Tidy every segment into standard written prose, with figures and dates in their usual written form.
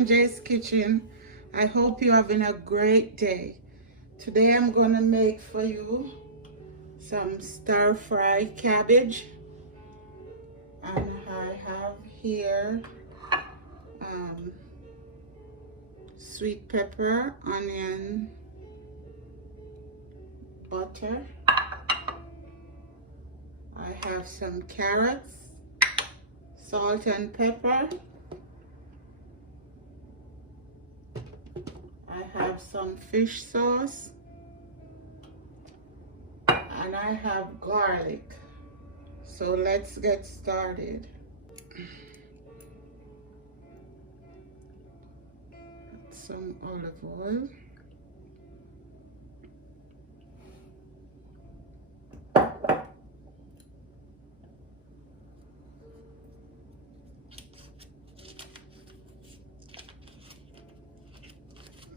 MJ's Kitchen. I hope you're having a great day. Today I'm going to make for you some stir-fry cabbage. And I have here sweet pepper, onion, butter. I have some carrots, salt and pepper. I have some fish sauce, and I have garlic. So let's get started. Some olive oil.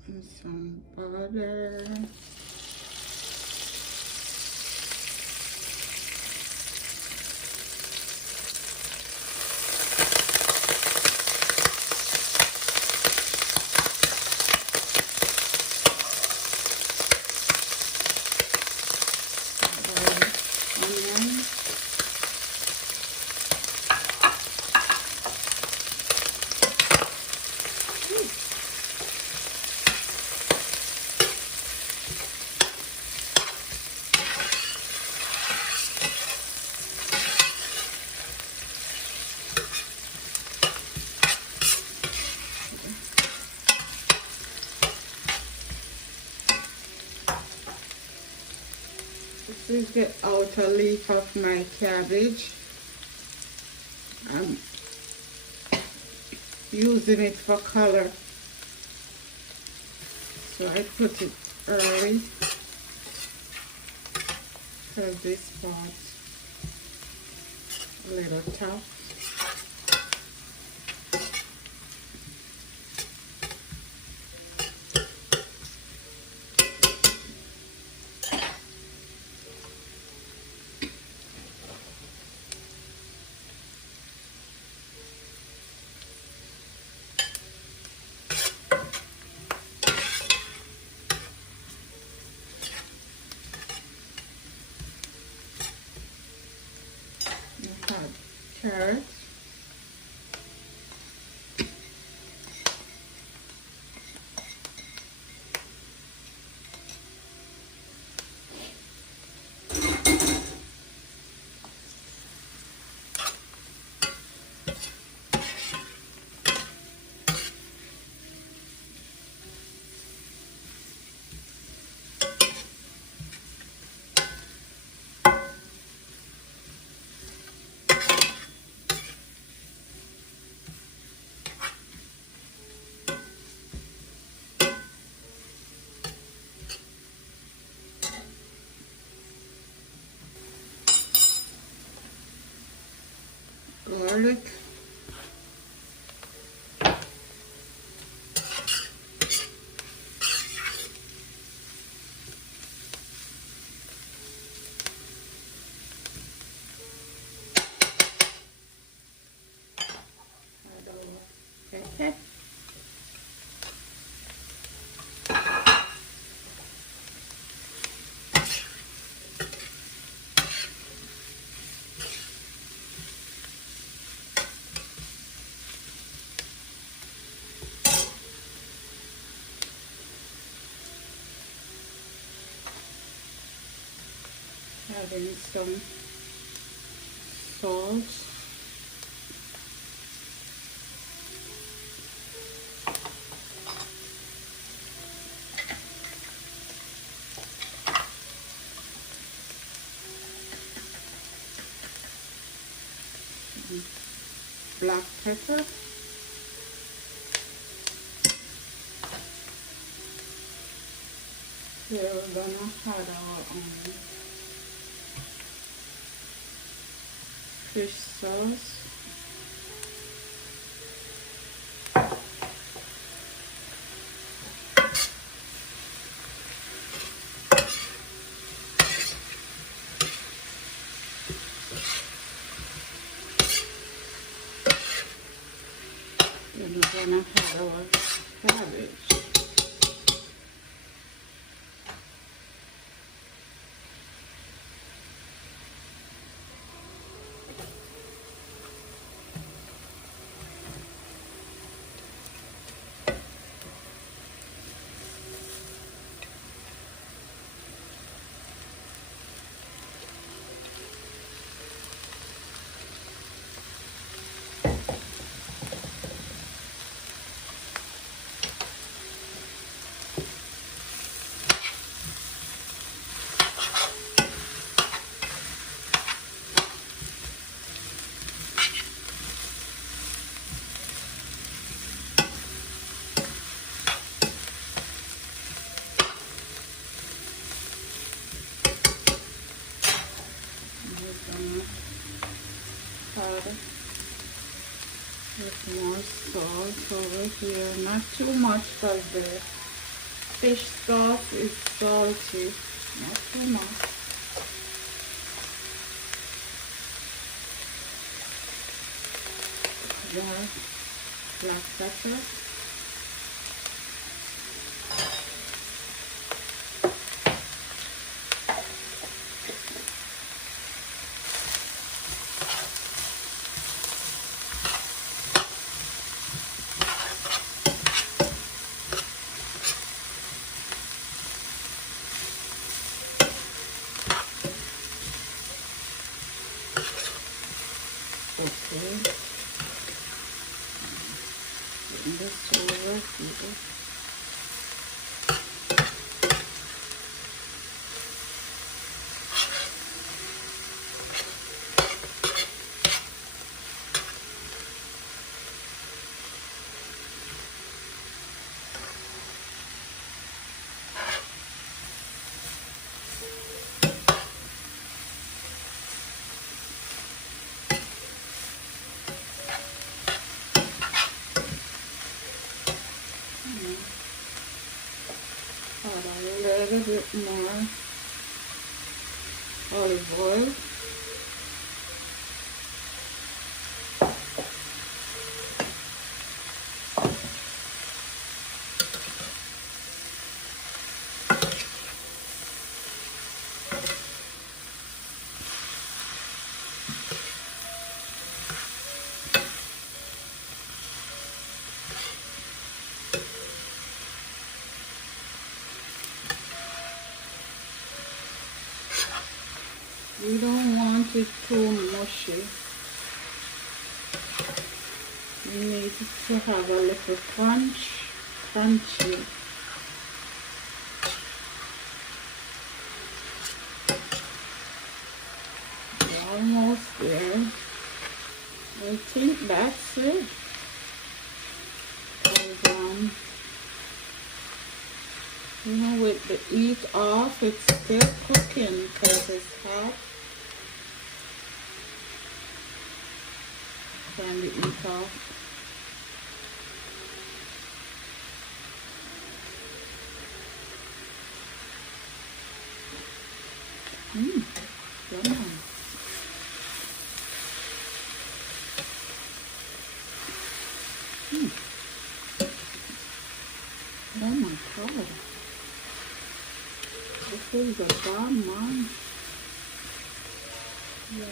And some butter. Onion. This is the outer leaf of my cabbage. I'm using it for color, so I put it early because this part's a little tough. Carrots, garlic, okay. Having some salt, black pepper, here we're gonna add our fish sauce. Then we're gonna add our cabbage. Add with more salt over here, not too much because the fish sauce is salty, not too much. More black pepper. Okay, bring this over here. Add a little bit more olive oil. You don't want it too mushy. You need to have a little crunchy. We're almost there. I think that's it. And, you know, with the heat off, it's still cooking because it's hot. Turn the heat off. Yum. Oh my God. This is a bomb, man. Yeah.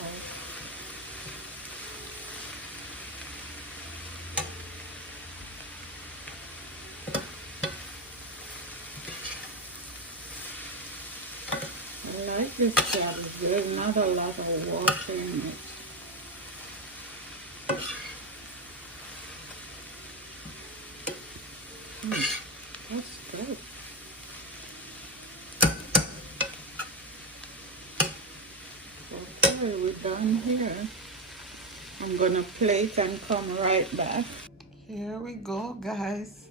I like this cabbage. There's not a lot of water in it. That's good. Okay, we're done here. I'm gonna plate and come right back. Here we go, guys.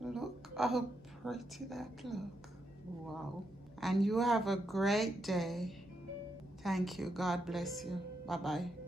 Look how pretty that looks. Wow. And you have a great day. Thank you. God bless you. Bye-bye.